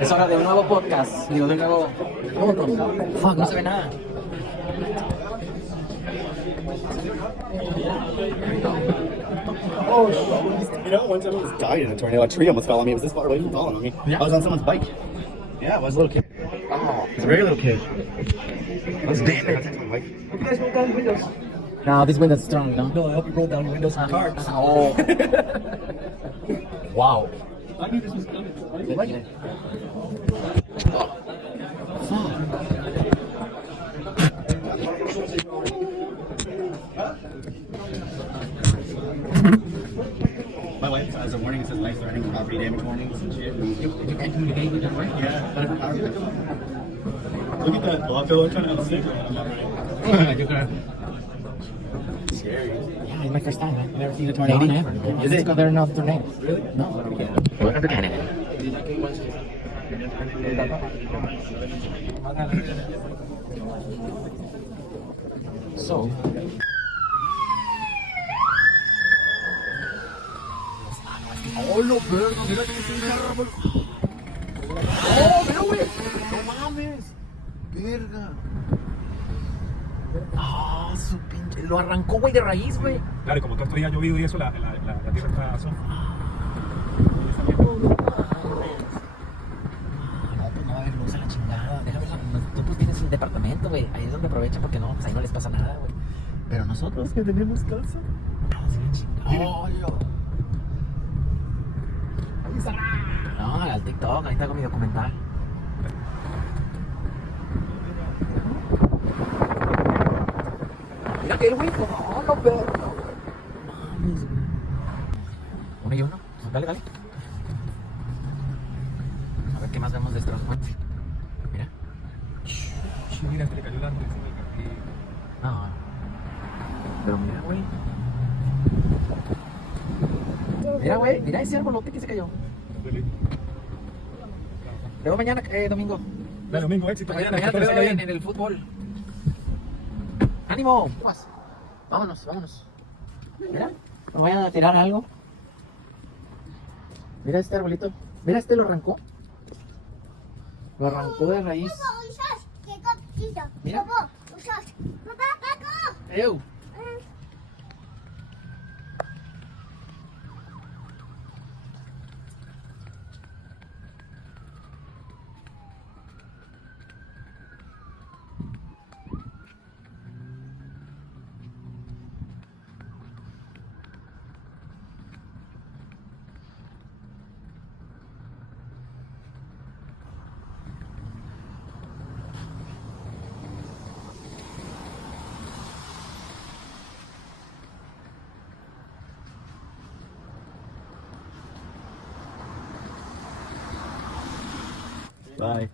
Es hora de un nuevo podcast. Digo, de un nuevo. Fuck, no se ve nada. Oh, you know, one time I almost died in a tornado. A tree almost fell on me. It was this far away from falling on me. Yeah. I was on someone's bike. Yeah, I was a little kid. Oh, I was a very little kid. I was damn it. Hope you guys rolled down the windows. no, this window's strong, no? No, I hope you rolled down the windows of the car. Oh. Wow. I knew this was coming. My wife has a warning that says life threatening property damage warnings and shit. You can communicate with them, right? Yeah, but if power gets look at that block though, I'm trying to have a cigarette. I'm not ready. Scary. Yeah, it's my first time. I've Never seen a tornado? No, never. Is it? There are no tornadoes. Really? No. Welcome to Canada. So. Oh, no, verga, mira que es un árbol. Oh, mira, güey. No mames. Verga. Ah, su pinche. Lo arrancó, güey, de raíz, güey. Claro, y como todo esto día ha llovido y eso, la tierra está soft. No, pues no va a haber luz a la chingada. Déjame ver, tú pues tienes el departamento, güey. Ahí es donde aprovechan porque no, pues ahí no les pasa nada, güey. Pero nosotros que tenemos casa. Vamos a la chingada. Oh, no, al TikTok, ahí está con mi documental. Mira que el güey, no, no, pero. Mames, güey. Uno y uno. Dale, dale. A ver qué más vemos de estos puentes. Mira. Mira, se le cayó la encima del carril. No. Pero mira, güey. Mira, güey, mira ese arbolote que se cayó. Luego mañana, domingo. Dale, domingo, éxito. Mañana te veo en el fútbol. ¡Ánimo! Vámonos, vámonos. Mira, me voy a tirar algo. Mira este arbolito. Mira, este lo arrancó. Lo arrancó de raíz. Mira. ¡Ew! Bye.